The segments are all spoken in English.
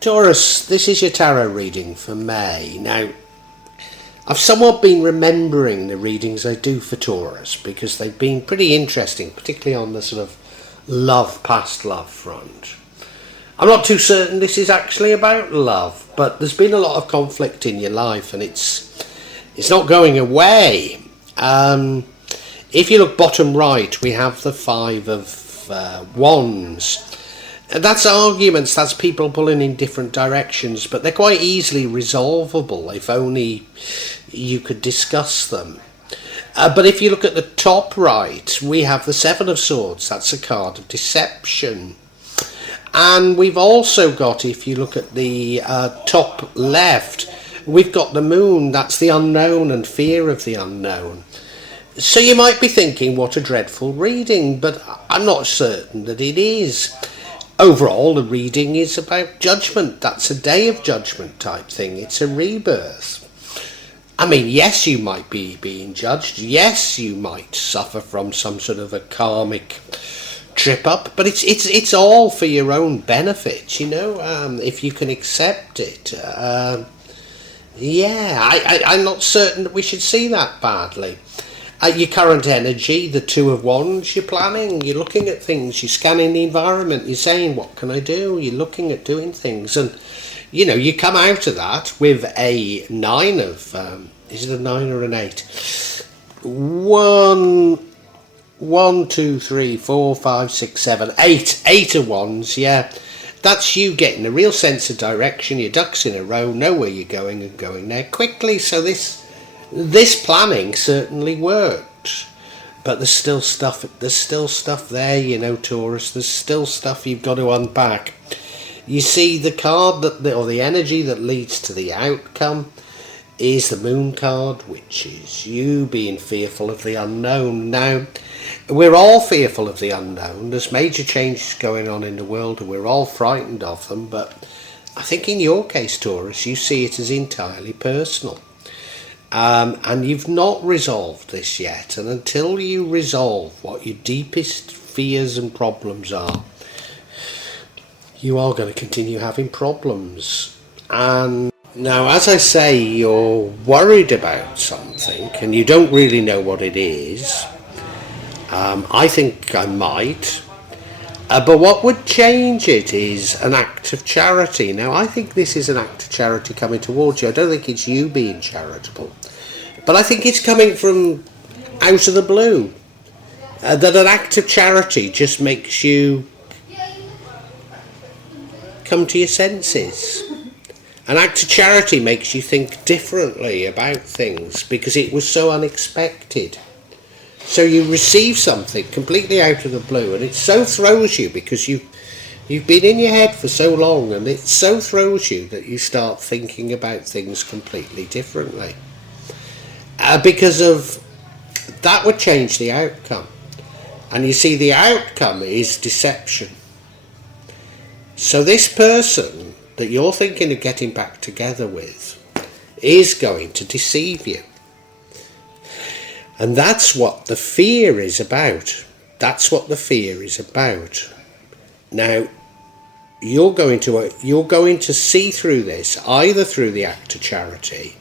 Taurus, this is your tarot reading for May. Now, I've somewhat been remembering the readings I do for Taurus because they've been pretty interesting, particularly on the sort of past love front. I'm not too certain this is actually about love, but there's been a lot of conflict in your life and it's not going away. If you look bottom right, we have the Five of Wands. That's arguments, that's people pulling in different directions, but they're quite easily resolvable if only you could discuss them. But if you look at the top right, we have the Seven of Swords. That's a card of deception. And we've also got, if you look at the top left, we've got the Moon. That's the unknown and fear of the unknown. So you might be thinking, what a dreadful reading, but I'm not certain that it is. Overall, the reading is about judgment. That's a day of judgment type thing. It's a rebirth. I mean, yes, you might be being judged. Yes, you might suffer from some sort of a karmic trip up, but it's all for your own benefit, you know, if you can accept it. I'm not certain that we should see that badly. Your current energy, the Two of Wands, you're planning, you're looking at things, you're scanning the environment, you're saying, what can I do? You're looking at doing things, and you know, you come out of that with a nine of, is it a 9 or an 8? 1, 2, 3, 4, 5, 6, 7, 8. 8 of Wands, yeah. That's you getting a real sense of direction, your ducks in a row, know where you're going and going there quickly. So this planning certainly worked. But there's still stuff there, you know, Taurus. There's still stuff you've got to unpack. You see, the card or the energy that leads to the outcome is the Moon card, which is you being fearful of the unknown. Now, we're all fearful of the unknown. There's major changes going on in the world and we're all frightened of them. But I think in your case, Taurus, you see it as entirely personal. And you've not resolved this yet. And until you resolve what your deepest fears and problems are, you are going to continue having problems. And now, as I say, you're worried about something and you don't really know what it is. I think I might. But what would change it is an act of charity. Now, I think this is an act of charity coming towards you. I don't think it's you being charitable. But I think it's coming from out of the blue. That an act of charity just makes you come to your senses. An act of charity makes you think differently about things because it was so unexpected. So you receive something completely out of the blue and it so throws you because you've been in your head for so long, and it so throws you that you start thinking about things completely differently. Because of that would change the outcome. And you see, the outcome is deception. So this person that you're thinking of getting back together with is going to deceive you. And that's what the fear is about. That's what the fear is about. Now, you're going to see through this, either through the act of charity,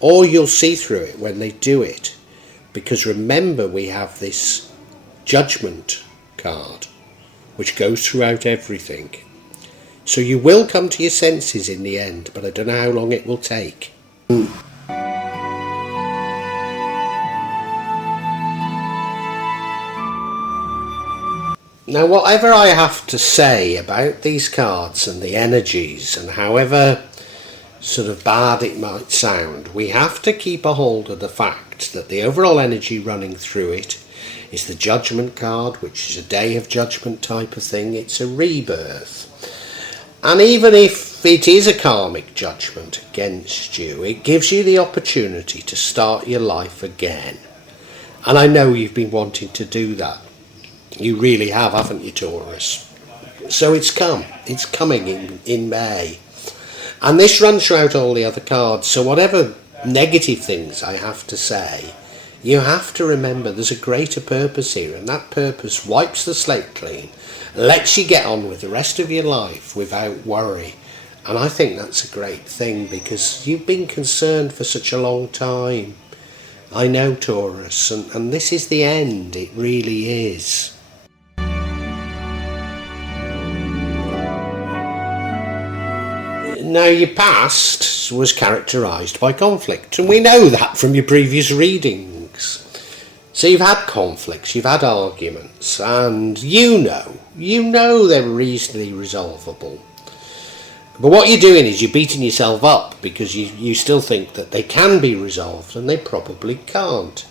or you'll see through it when they do it. Because remember, we have this judgment card, which goes throughout everything. So you will come to your senses in the end, but I don't know how long it will take. Now, whatever I have to say about these cards and the energies, and however sort of bad it might sound, we have to keep a hold of the fact that the overall energy running through it is the Judgment card, which is a day of judgment type of thing. It's a rebirth. And even if it is a karmic judgment against you, it gives you the opportunity to start your life again. And I know you've been wanting to do that. You really have, haven't you, Taurus? So it's coming in May. And this runs throughout all the other cards. So whatever negative things I have to say, you have to remember there's a greater purpose here. And that purpose wipes the slate clean, lets you get on with the rest of your life without worry. And I think that's a great thing, because you've been concerned for such a long time. I know, Taurus, and this is the end. It really is. Now, your past was characterised by conflict, and we know that from your previous readings. So you've had conflicts, you've had arguments, and you know they're easily resolvable. But what you're doing is you're beating yourself up because you still think that they can be resolved, and they probably can't.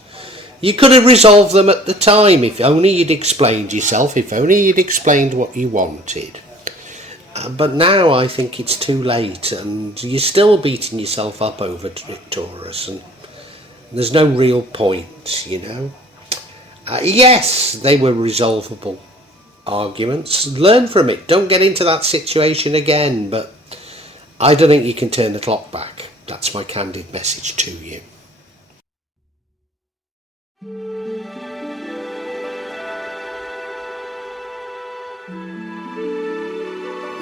You could have resolved them at the time if only you'd explained yourself, if only you'd explained what you wanted. But now I think it's too late, and you're still beating yourself up over it, Taurus, and there's no real point, you know. Yes, they were resolvable arguments. Learn from it. Don't get into that situation again, but I don't think you can turn the clock back. That's my candid message to you.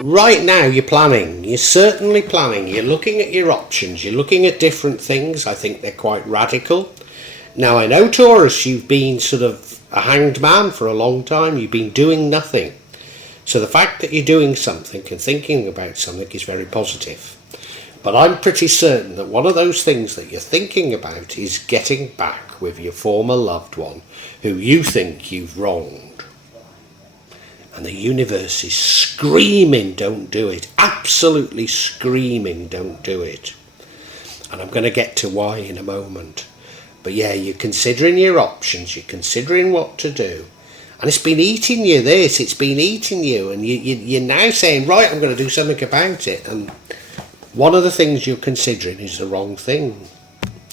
Right now you're planning, you're certainly planning, you're looking at your options, you're looking at different things. I think they're quite radical. Now I know, Taurus, you've been sort of a hanged man for a long time, you've been doing nothing. So the fact that you're doing something and thinking about something is very positive. But I'm pretty certain that one of those things that you're thinking about is getting back with your former loved one who you think you've wronged. And the universe is screaming, don't do it. Absolutely screaming, don't do it. And I'm going to get to why in a moment. But yeah, you're considering your options, you're considering what to do. And it's been eating you, this, it's been eating you. And you're now saying, right, I'm going to do something about it. And one of the things you're considering is the wrong thing.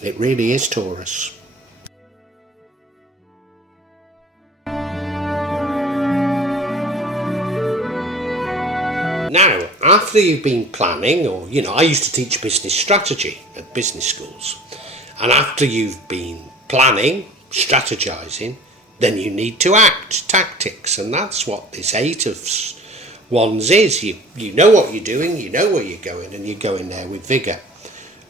It really is, Taurus. Now, after you've been planning, or, I used to teach business strategy at business schools. And after you've been planning, strategizing, then you need to act, tactics. And that's what this 8 of Wands is. You know what you're doing, you know where you're going, and you're going there with vigour.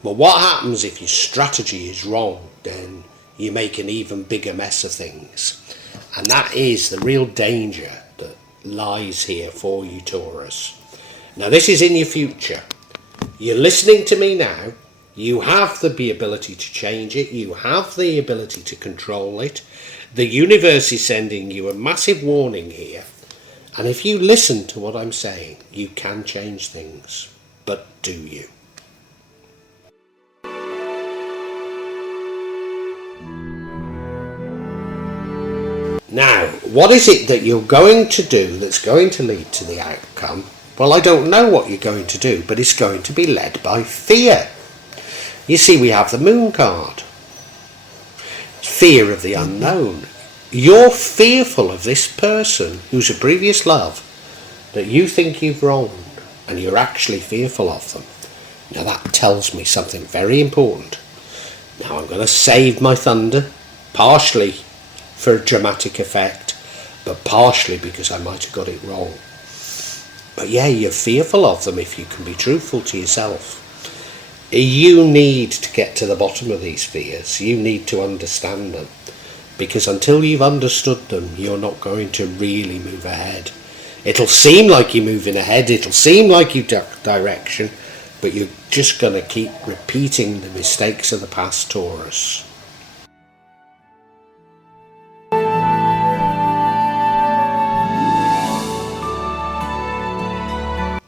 But what happens if your strategy is wrong? Then you make an even bigger mess of things. And that is the real danger that lies here for you, Taurus. Now, this is in your future. You're listening to me now. You have the ability to change it. You have the ability to control it. The universe is sending you a massive warning here. And if you listen to what I'm saying, you can change things. But do you? Now, what is it that you're going to do that's going to lead to the outcome? Well, I don't know what you're going to do, but it's going to be led by fear. You see, we have the Moon card. Fear of the unknown. You're fearful of this person who's a previous love that you think you've wronged, and you're actually fearful of them. Now that tells me something very important. Now I'm going to save my thunder, partially for a dramatic effect, but partially because I might have got it wrong. But yeah, you're fearful of them if you can be truthful to yourself. You need to get to the bottom of these fears. You need to understand them. Because until you've understood them, you're not going to really move ahead. It'll seem like you're moving ahead, it'll seem like you've ducked direction, but you're just going to keep repeating the mistakes of the past, Taurus.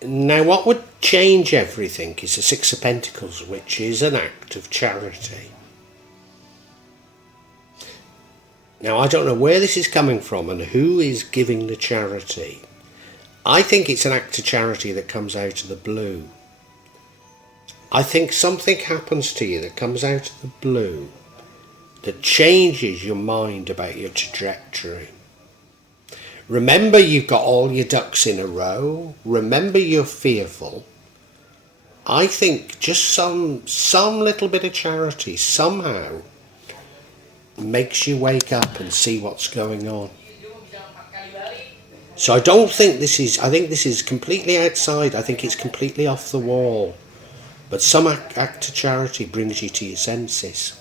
Now, what would change everything is the 6 of Pentacles, which is an act of charity. Now, I don't know where this is coming from and who is giving the charity. I think it's an act of charity that comes out of the blue. I think something happens to you that comes out of the blue that changes your mind about your trajectory. Remember, you've got all your ducks in a row. Remember, you're fearful. I think just some little bit of charity somehow makes you wake up and see what's going on. So I don't think this is, I think this is completely outside. I think it's completely off the wall. But some act of charity brings you to your senses.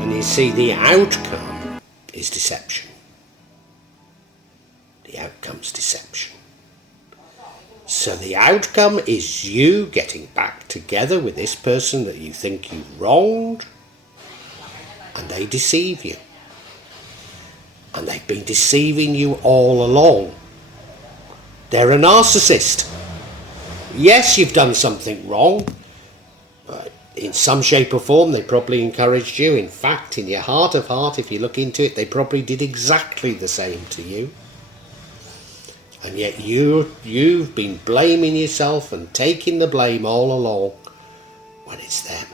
And you see, the outcome is deception. The outcome's deception. So the outcome is you getting back together with this person that you think you wronged, and they deceive you. And they've been deceiving you all along. They're a narcissist. Yes, you've done something wrong, but in some shape or form they probably encouraged you. In fact, in your heart of heart, if you look into it, they probably did exactly the same to you. And yet you've been blaming yourself and taking the blame all along, when it's them.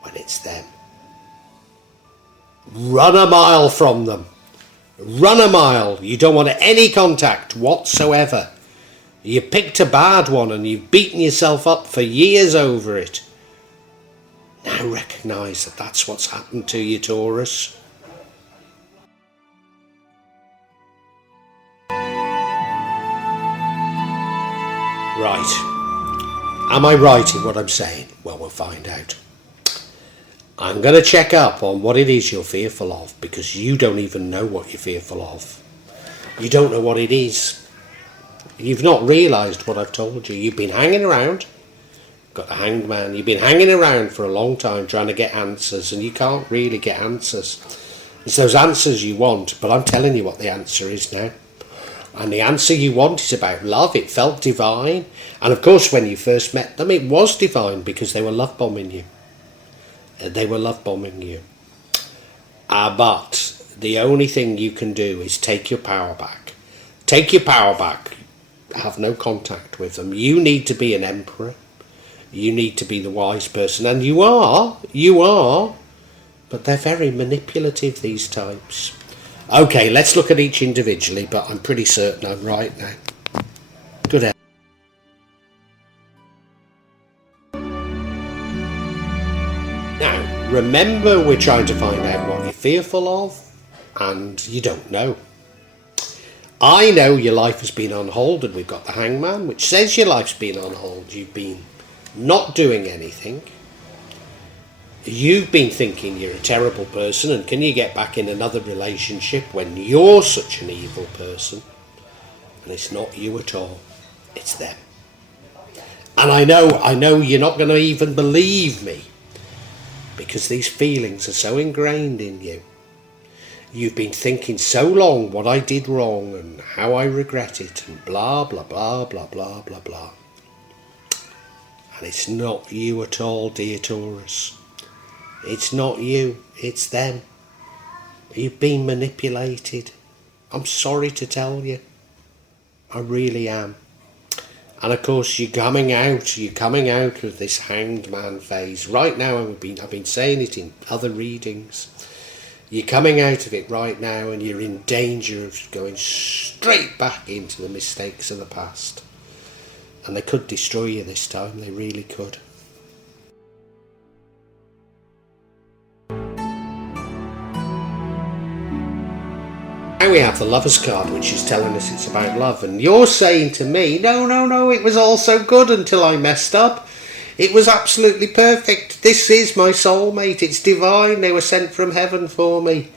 When it's them. Run a mile from them. Run a mile. You don't want any contact whatsoever. You picked a bad one and you've beaten yourself up for years over it. Now recognise that that's what's happened to you, Taurus. Right. Am I right in what I'm saying? Well, we'll find out. I'm going to check up on what it is you're fearful of, because you don't even know what you're fearful of. You don't know what it is. You've not realised what I've told you. You've been hanging around. Got the hanged man. You've been hanging around for a long time trying to get answers, and you can't really get answers. It's those answers you want, but I'm telling you what the answer is now. And the answer you want is about love. It felt divine. And of course, when you first met them, it was divine, because they were love bombing you. They were love bombing you. But the only thing you can do is take your power back. Take your power back. Have no contact with them. You need to be an emperor. You need to be the wise person. And you are. But they're very manipulative, these types. Okay, let's look at each individually, but I'm pretty certain I'm right now. Good health. Now, remember, we're trying to find out what you're fearful of, and you don't know. I know your life has been on hold, and we've got the hangman, which says your life's been on hold. You've been not doing anything. You've been thinking you're a terrible person, and can you get back in another relationship when you're such an evil person? And it's not you at all. It's them. And I know you're not going to even believe me, because these feelings are so ingrained in you. You've been thinking so long what I did wrong and how I regret it and blah, blah, blah, blah, blah, blah, blah. And it's not you at all, dear Taurus. It's not you, it's them. You've been manipulated. I'm sorry to tell you. I really am. And of course you're coming out of this hanged man phase. Right now, I've been saying it in other readings. You're coming out of it right now, and you're in danger of going straight back into the mistakes of the past. And they could destroy you this time, they really could. Now we have the Lover's card, which is telling us it's about love. And you're saying to me, no, it was all so good until I messed up. It was absolutely perfect. This is my soulmate. It's divine. They were sent from heaven for me.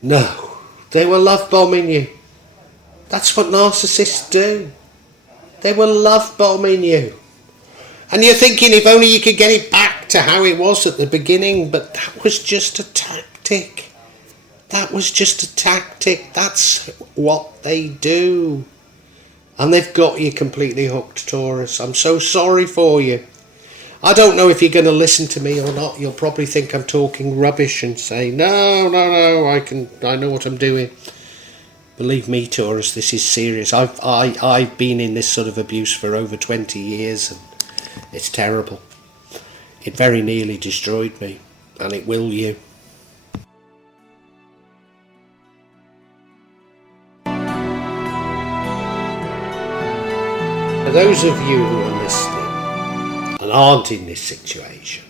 No, they were love bombing you. That's what narcissists do. They were love bombing you. And you're thinking, if only you could get it back to how it was at the beginning, but that was just a tactic. That was just a tactic. That's what they do. And they've got you completely hooked, Taurus. I'm so sorry for you. I don't know if you're going to listen to me or not. You'll probably think I'm talking rubbish and say, no, I know what I'm doing. Believe me, Taurus, this is serious. I've been in this sort of abuse for over 20 years, and it's terrible. It very nearly destroyed me, and it will you. For those of you who are listening, and and aren't in this situation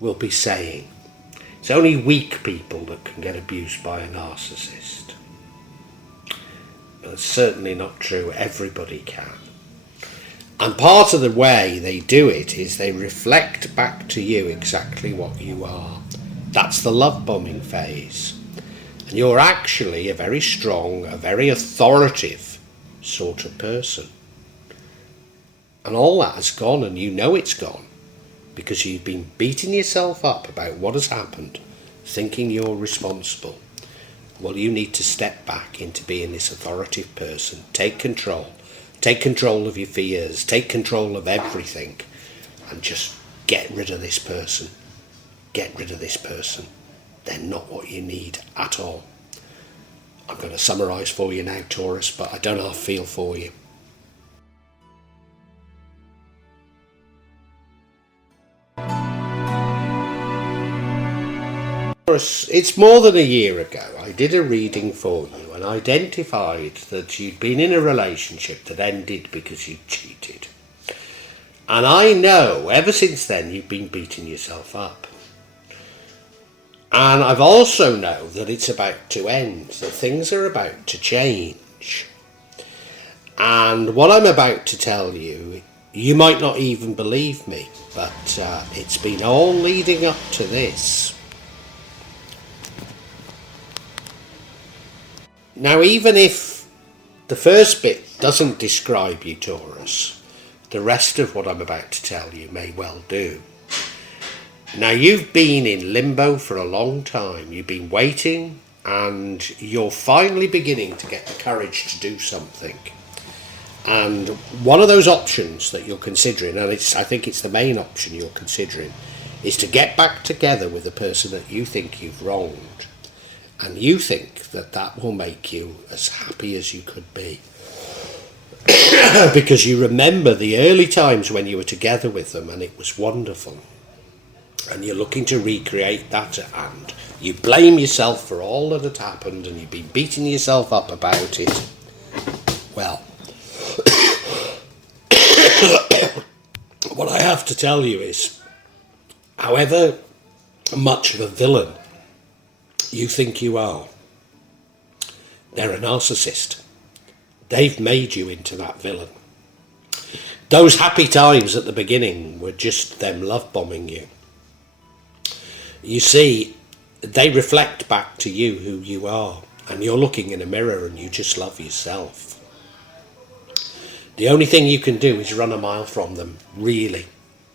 will be saying, it's only weak people that can get abused by a narcissist. That's certainly not true. Everybody can. And part of the way they do it is they reflect back to you exactly what you are. That's the love bombing phase. And you're actually a very strong, a very authoritative sort of person. And all that has gone, and you know it's gone, because you've been beating yourself up about what has happened, thinking you're responsible. Well, you need to step back into being this authoritative person. Take control. Take control of your fears. Take control of everything. And just get rid of this person. Get rid of this person. They're not what you need at all. I'm going to summarise for you now, Taurus, but I don't half feel for you. It's more than a year ago I did a reading for you and identified that you'd been in a relationship that ended because you cheated. And I know ever since then you've been beating yourself up. And I've also know that it's about to end, that things are about to change. And what I'm about to tell you, you might not even believe me, but it's been all leading up to this. Now, even if the first bit doesn't describe you, Taurus, the rest of what I'm about to tell you may well do. Now, you've been in limbo for a long time. You've been waiting, and you're finally beginning to get the courage to do something. And one of those options that you're considering, and I think it's the main option you're considering, is to get back together with the person that you think you've wronged. And you think that that will make you as happy as you could be. Because you remember the early times when you were together with them and it was wonderful. And you're looking to recreate that, and you blame yourself for all that had happened and you've been beating yourself up about it. Well, what I have to tell you is, however much of a villain you think you are, they're a narcissist. They've made you into that villain. Those happy times at the beginning were just them love bombing you. You see, they reflect back to you who you are, and you're looking in a mirror and you just love yourself. The only thing you can do is run a mile from them, really,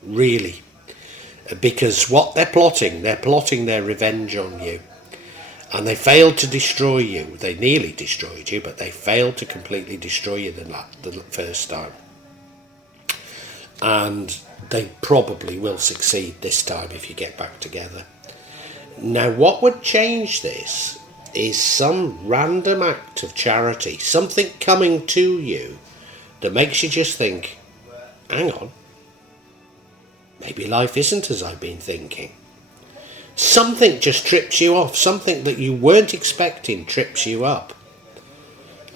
really. Because what they're plotting their revenge on you. And they failed to destroy you. They nearly destroyed you, but they failed to completely destroy you the first time. And they probably will succeed this time if you get back together. Now, what would change this is some random act of charity, something coming to you that makes you just think, hang on, maybe life isn't as I've been thinking. Something just trips you off, something that you weren't expecting trips you up.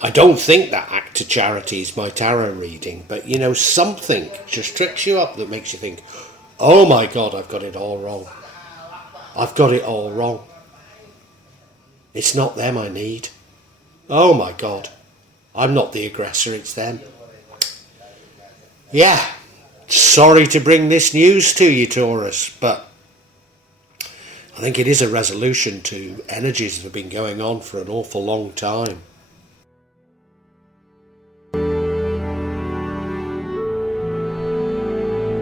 I don't think that act of charity is my tarot reading, but you know, something just trips you up that makes you think, oh my God, I've got it all wrong. I've got it all wrong. It's not them I need. Oh my God, I'm not the aggressor, it's them. Yeah, sorry to bring this news to you, Taurus, but I think it is a resolution to energies that have been going on for an awful long time.